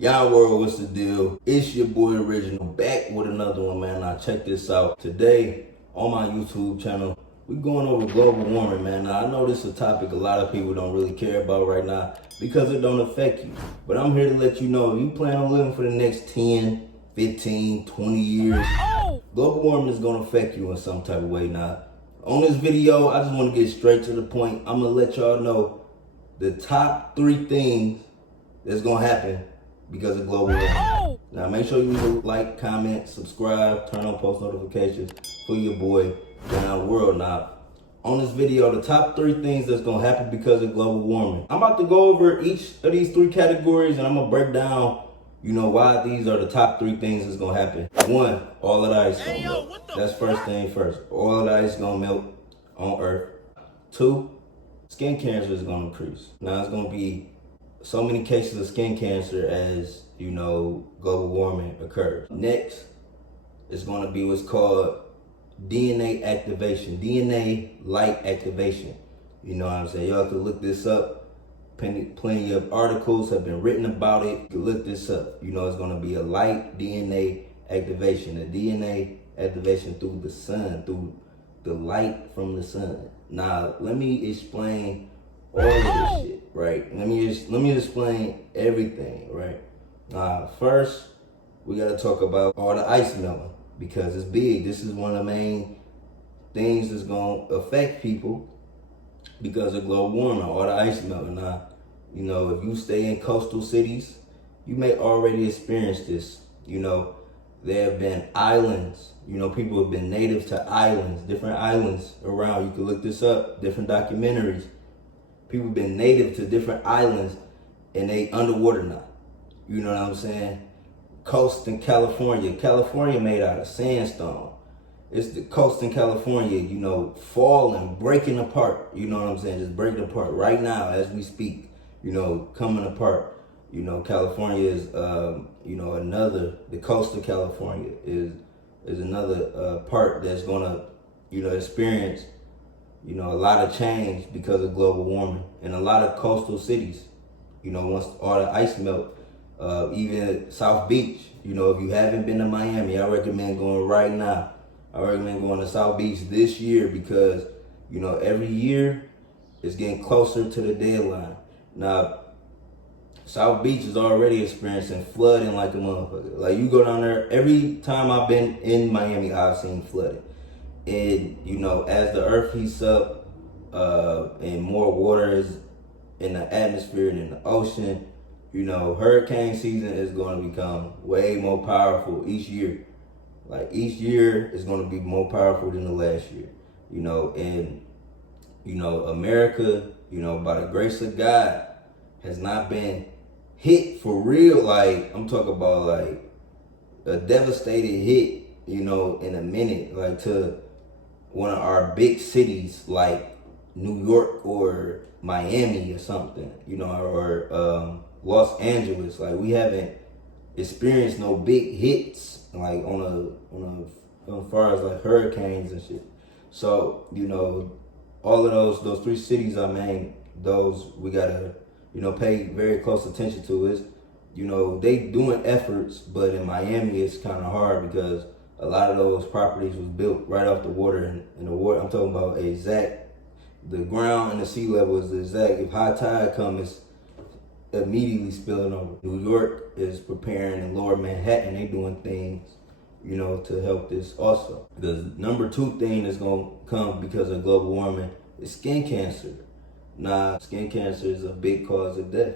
Y'all world, what's the deal? It's your boy Original back with another one, man. Now check this out. Today on my YouTube channel, we going over global warming, man. Now I know this is a topic a lot of people don't really care about right now because it don't affect you. But I'm here to let you know if you plan on living for the next 10, 15, 20 years, global warming is gonna affect you in some type of way. Now, on this video, I just wanna get straight to the point. I'm gonna let y'all know the top 3 things that's gonna happen because of global warming. Now make sure you like, comment, subscribe, turn on post notifications for your boy YON WORLD. Now on this video, the top 3 things that's gonna happen because of global warming. I'm about to go over each of these 3 categories and I'm gonna break down, why these are the top 3 things that's gonna happen. 1, all of the ice gonna melt. That's first thing first. All of the ice gonna melt on Earth. 2, skin cancer is gonna increase. Now it's gonna be so many cases of skin cancer as, global warming occurs. Next, it's going to be what's called DNA activation, DNA light activation. You know what I'm saying? Y'all can look this up. Plenty of articles have been written about it. You can look this up. It's going to be a light DNA activation, a DNA activation through the sun, through the light from the sun. Now, let me explain all of this shit, right? Let me explain everything, right? First, we gotta talk about all the ice melting because it's big. This is one of the main things that's gonna affect people because of global warming, all the ice melting. Now, if you stay in coastal cities, you may already experience this. There have been islands, people have been native to islands, different islands around. You can look this up, different documentaries. People have been native to different islands and they underwater now. You know what I'm saying? Coast in California. California made out of sandstone. It's the coast in California, falling, breaking apart. You know what I'm saying? Just breaking apart right now as we speak, coming apart. California is, the coast of California is another part that's gonna, experience a lot of change because of global warming in a lot of coastal cities. Once all the ice melt, even South Beach. If you haven't been to Miami, I recommend going right now. I recommend going to South Beach this year because, every year it's getting closer to the deadline. Now, South Beach is already experiencing flooding like a motherfucker. Like you go down there, every time I've been in Miami, I've seen flooding. And, as the earth heats up and more water is in the atmosphere and in the ocean, hurricane season is going to become way more powerful each year. Like each year is going to be more powerful than the last year. America, by the grace of God, has not been hit for real. Like I'm talking about like a devastated hit, in a minute, like to one of our big cities like New York or Miami or something, or Los Angeles. Like we haven't experienced no big hits like as far as like hurricanes and shit. So, all of those 3 cities I named, those we gotta, pay very close attention to. Is, they doing efforts, but in Miami it's kind of hard because a lot of those properties was built right off the water, and the water, I'm talking about the ground and the sea level is exact. If high tide comes, it's immediately spilling over. New York is preparing, in Lower Manhattan, they doing things, to help this also. The number 2 thing that's gonna come because of global warming is skin cancer. Now, skin cancer is a big cause of death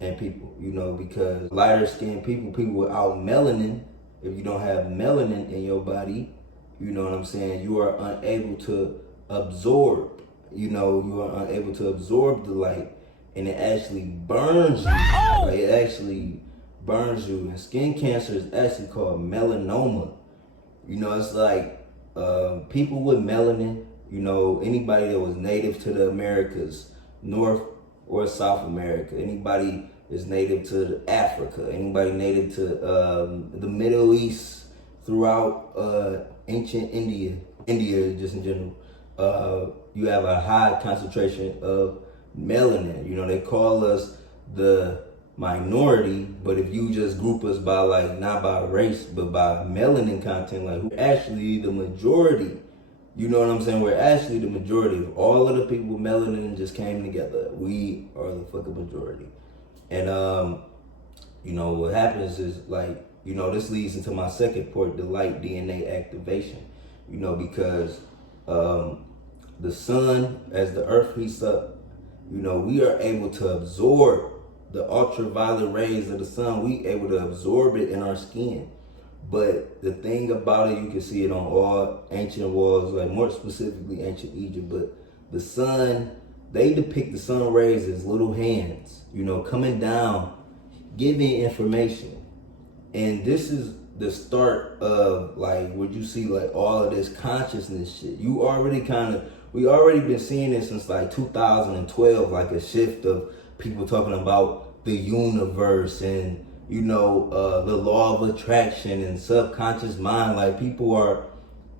in people, because lighter skinned people without melanin, if you don't have melanin in your body, you are unable to absorb, you are unable to absorb the light, and it actually burns you. Like it actually burns you. And skin cancer is actually called melanoma. It's like people with melanin, anybody that was native to the Americas, North or South America, anybody is native to Africa, anybody native to the Middle East, throughout ancient India just in general, you have a high concentration of melanin. They call us the minority, but if you just group us by like, not by race, but by melanin content, like we're actually the majority. You know what I'm saying? We're actually the majority of all of the people with melanin just came together. We are the fucking majority. And you know, what happens is like, you know, this leads into my second point, the light DNA activation. You know, because the sun, as the earth heats up, you know, we are able to absorb the ultraviolet rays of the sun. We able to absorb it in our skin. But the thing about it, you can see it on all ancient walls, like more specifically ancient Egypt, but the sun, they depict the sun rays as little hands, you know, coming down, giving information. And this is the start of like what you see, like all of this consciousness shit. We already been seeing it since like 2012, like a shift of people talking about the universe and, you know, the law of attraction and subconscious mind. Like people are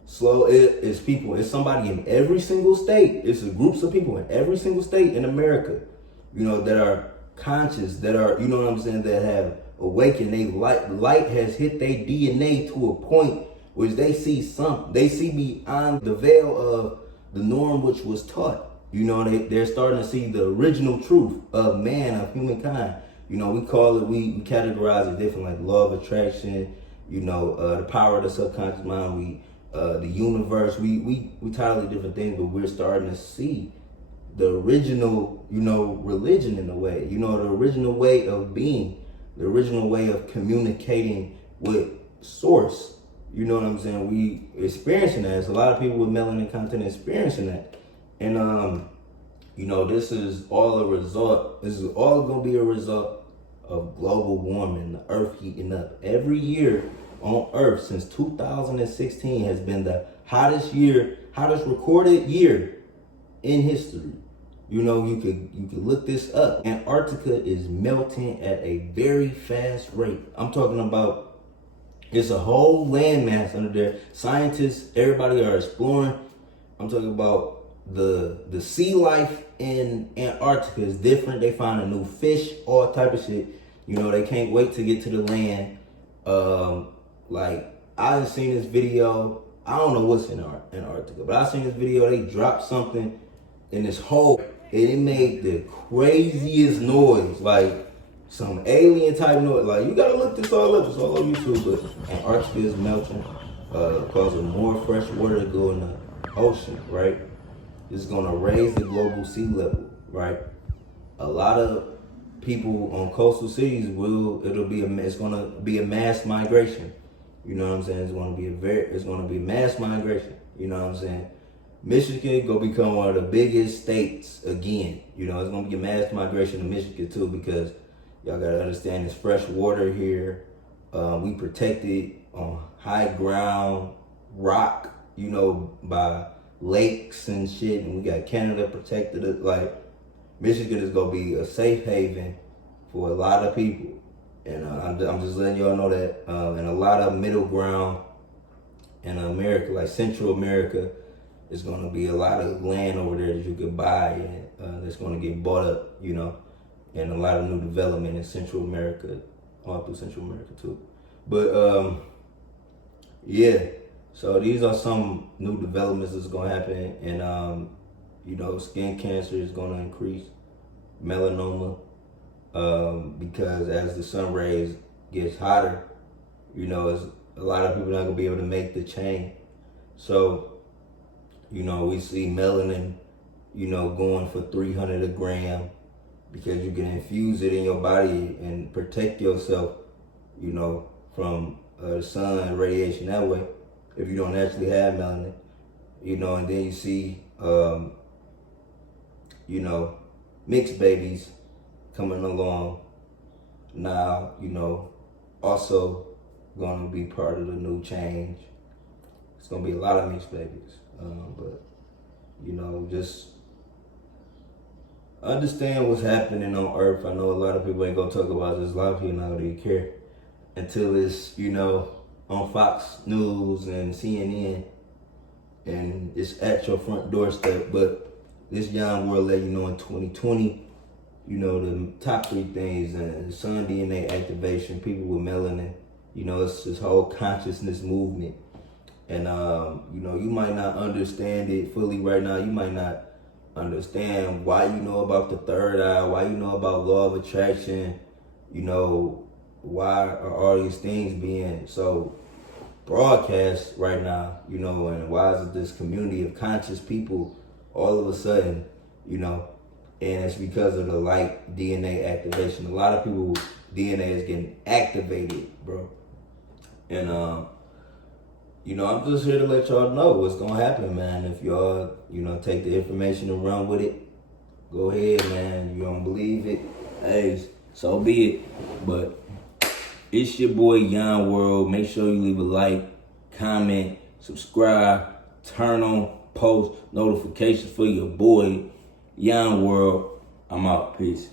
slow. It's somebody in every single state. It's groups of people in every single state in America, you know, that are conscious, that are, you know what I'm saying, that have awakened. Light has hit their DNA to a point which they see beyond the veil of the norm which was taught. You know, they're starting to see the original truth of man, of humankind. You know, we categorize it different, like law of attraction, you know, the power of the subconscious mind, the universe, we title it different things, but we're starting to see the original, you know, religion in a way, you know, the original way of being, the original way of communicating with source. You know what I'm saying? We experiencing that. There's a lot of people with melanin content experiencing that. And you know, this is all gonna be a result of global warming, the earth heating up. Every year on earth since 2016 has been the hottest recorded year in history. You know, you could look this up. Antarctica is melting at a very fast rate. I'm talking about, it's a whole landmass under there. Scientists, everybody are exploring. I'm talking about the sea life in Antarctica is different. They find a new fish, all type of shit. You know, they can't wait to get to the land. Like, I done seen this video. I don't know what's in Antarctica, but I seen this video. They dropped something in this hole, and it made the craziest noise, like some alien type noise. Like, you gotta look this all up. It's all on YouTube. But Antarctica is melting, causing more fresh water to go in the ocean, right? It's gonna raise the global sea level, right? A lot of people on coastal cities it's gonna be a mass migration. You know what I'm saying? It's gonna be mass migration. You know what I'm saying? Michigan gonna become one of the biggest states again. You know, it's gonna be a mass migration to Michigan too, because y'all gotta understand, there's fresh water here. We protected on high ground, rock, you know, by lakes and shit, and we got Canada protected it. Like, Michigan is gonna be a safe haven for a lot of people, and I'm just letting y'all know that. And a lot of middle ground in America, like Central America, is gonna be a lot of land over there that you could buy, and that's gonna get bought up, you know, and a lot of new development in Central America, all through Central America too. But yeah. So these are some new developments that's gonna happen, and you know, skin cancer is gonna increase, melanoma, because as the sun rays gets hotter, you know, a lot of people not gonna be able to make the chain. So, you know, we see melanin, you know, going for 300 a gram, because you can infuse it in your body and protect yourself, you know, from the sun radiation that way, if you don't actually have melanin, you know. And then you see, you know, mixed babies coming along now, you know, also going to be part of the new change. It's going to be a lot of mixed babies, but, you know, just understand what's happening on Earth. I know a lot of people ain't going to talk about this. A lot of people not going to care until it's, you know, on Fox News and CNN, and it's at your front doorstep. But this YON WORLD let you know in 2020, you know, the top 3 things, sun DNA activation, people with melanin, you know, it's this whole consciousness movement. And, you know, you might not understand it fully right now. You might not understand why you know about the third eye, why you know about law of attraction, you know, why are all these things being so broadcast right now, you know, and why is it this community of conscious people all of a sudden, you know, and it's because of the light DNA activation. A lot of people, DNA is getting activated, bro. And, you know, I'm just here to let y'all know what's gonna happen, man. If y'all, you know, take the information and run with it, go ahead, man. You don't believe it, hey, so be it. But it's your boy YON WORLD. Make sure you leave a like, comment, subscribe, turn on post notifications for your boy YON WORLD. I'm out. Peace.